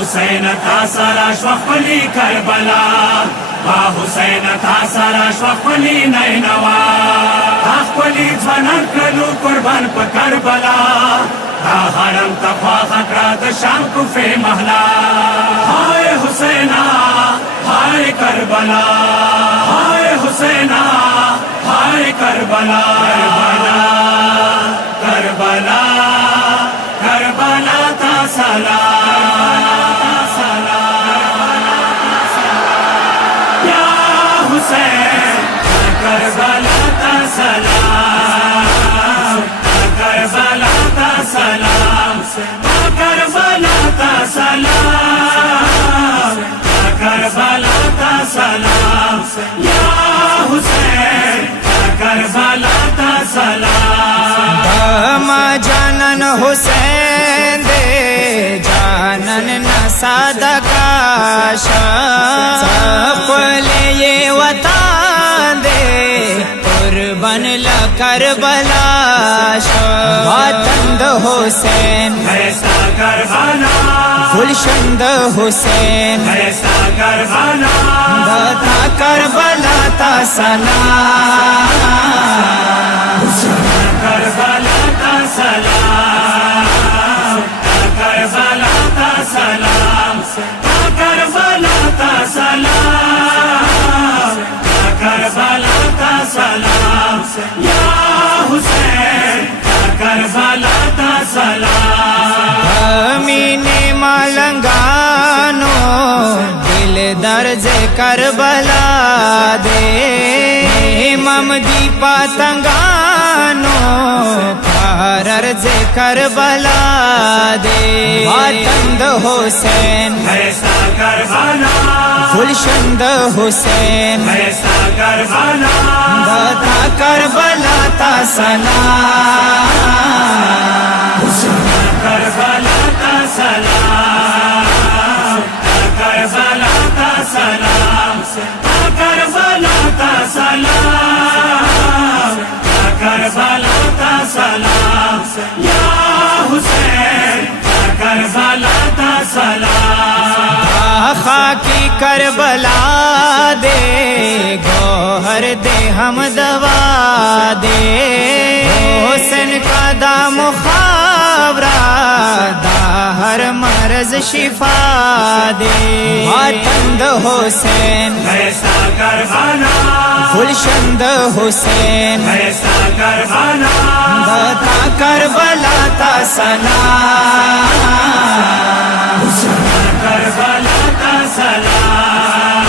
حسین تا سرا شوخلی کربلا با حسین تا سرا شوخلی نینوا خپلی ځوانان کړلو قربان په کربلا دا حرم تخوا خکړه د شام کوفه محلا هاي حسینا هاي کربلا هاي حسینا هاي کربلا کربلا کربلا تا سلام یا حسین کربلا تا سلام کربلا تا سلام کربلا تا سلام کربلا تا سلام یا حسین کربلا تا سلام ما جانن حسین دے جانن نسادہ کاشا سپلے یہ وطن دے قربان لکربلا شا وطن دا حسین ایسا کربلا گلشن دا حسین ایسا کربلا داتا کربلا تا سلام کربلا تا سلام کربلا تا سلام کربلا تا سلام کربلا تا سلام یا حسین کربلا تا سلام امین ملنگانو دل درز کربلا دے امام دی پاتنگانو پاررز کربلا دے وطن دا حسین ایسا کربلا گلشن دا حسین ایسا کربلا داتا کربلا تا سلام کربلا تا سلام کربلا تا سلام کربلا تا سلام کربلا تا سلام یا حسین کربلا تا سلام خاکی کربلا دے گوہر دے ہم دوا دے حسین کا دا مخابرہ دا ہر مرض شفا دے وطن دا حسین ایسا کربلا گلشن دا حسین ایسا کربلا داتا کربلا تا سلام کربلا تا سلام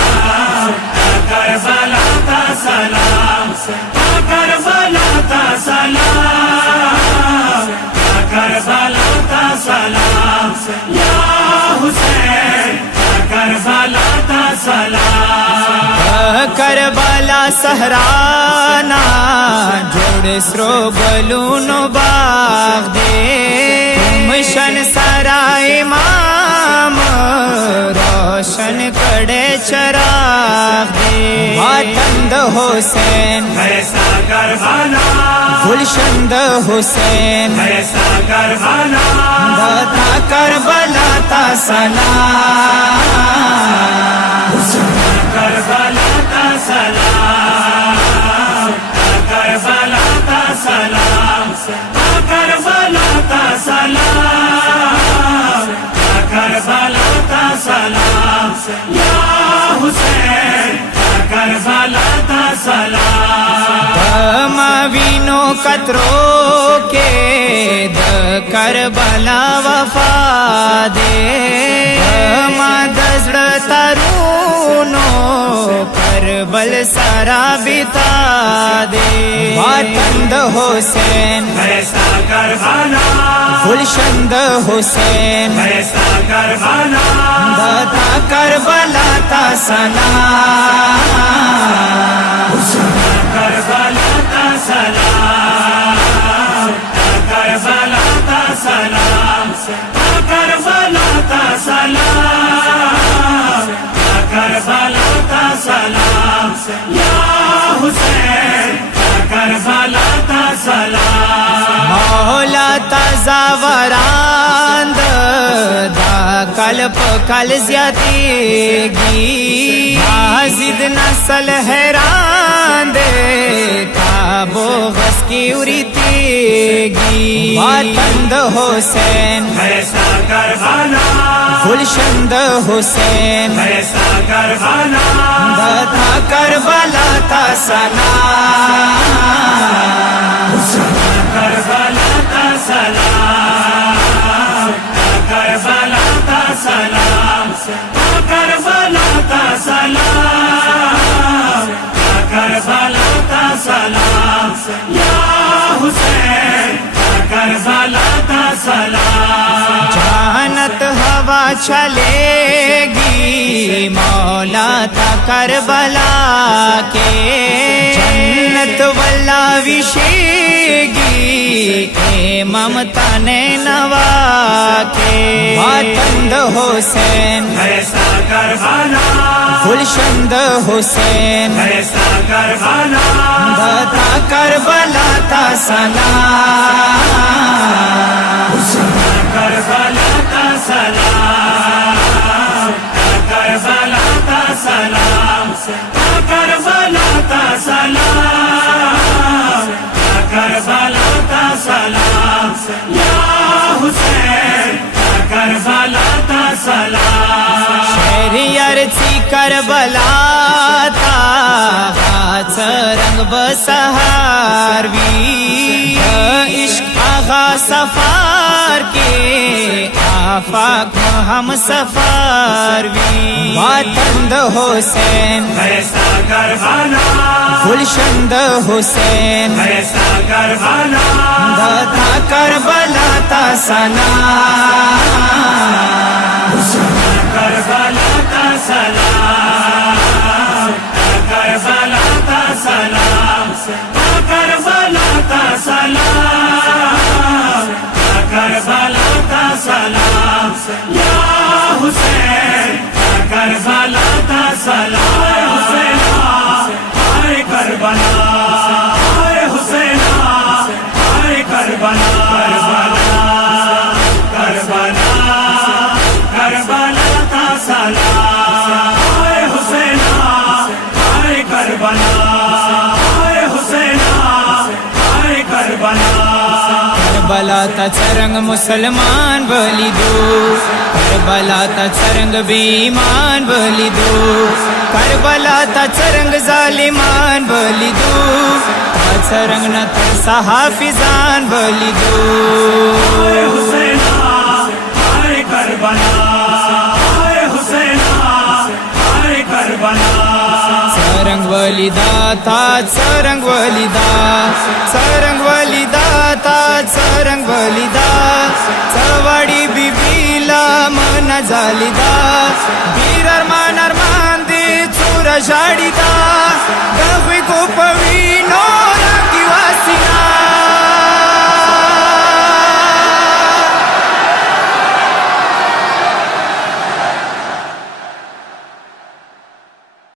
کربلا تا سلام کربلا تا سلام کربلا تا سلام یا حسین کربلا تا سلام کربلا سہرانا جوڑ سرو بلونو باغ دے مشن سرا امام روشن کڑے چراغ دے وطن دا حسین ایسا کربلا گلشن دا حسین ایسا کربلا داتا کربلا تا سلام کربلا تا سلام کربلا تا سلام کربلا تا سلام کربلا تا سلام یا حسین کربلا تا سلام وینو قطرو کے د کربلا وفا دے ما دزڑ ترونو کربل سرا بتا دے وطن دا حسین ایسا کربلا گلشن دا حسین ایسا کربلا داتا کربلا تا سلام کربلا تا سلام کربلا تا سلام کربلا تا سلام کربلا تا سلام یا حسین کربلا تا سلام مولا تزاوران دا کال پکال زیادیگی حاسد نسل حیران دے تابو غس کی اریتیگی وطن دا حسین ایسا کربلا گلشن دا حسین ایسا کربلا دادا کربلا تا سلام کربلا تا سلام کربلا تا سلام کربلا تا سلام کربلا تا سلام یا حسین کربلا تا سلام جانت ہوا چلے گی مولا تا کربلا کے جنت والا وشے گی اے ممتا نوا کے وطن دا حسین ایسا کربلا گلشن دا حسین ایسا کربلا دادا کربلا تا سلام کربلا تا سلام کربلا تا سلام کربلا تا سلام کربلا تا سلام یا حسین کربلا تا سلام شہری ارچی کربلا تا ہاتھ رنگ بسہار وی عشق آغا سفار کے آفاق ہم سفار وی وطن دا حسین ایسا کربلا گلشن دا حسین ایسا کربلا دادا کربلا تا سلام کربلا تا سلام کربلا تا سلام کربلا تا سلام کربلا تا سلام یا حسین کربلا تا سلام حسین ہائے کربلا ہائے حسین ہائے کربلا کربلا کربلا تا سلام ہائے حسین ہائے کربلا ہائے حسین ہائے کربلا کربلا تا چرنگ مسلمان بلی دو کربلا تا چرنگ بے ایمان بلی دو کربلا تا چرنگ ظالمان بلی دو تا چرنگ نہ ترسا حافظان بلی دو حسین ہائے کربلا ہائے حسین ہائے کربلا چرنگ ولیدا تا چرنگ ولیدا چرنگ ولیدا تا چرنگ ولیدا چواڑی بی بیلا من جالیدا بیر ارمان ارمان دی چورا شاڑی دا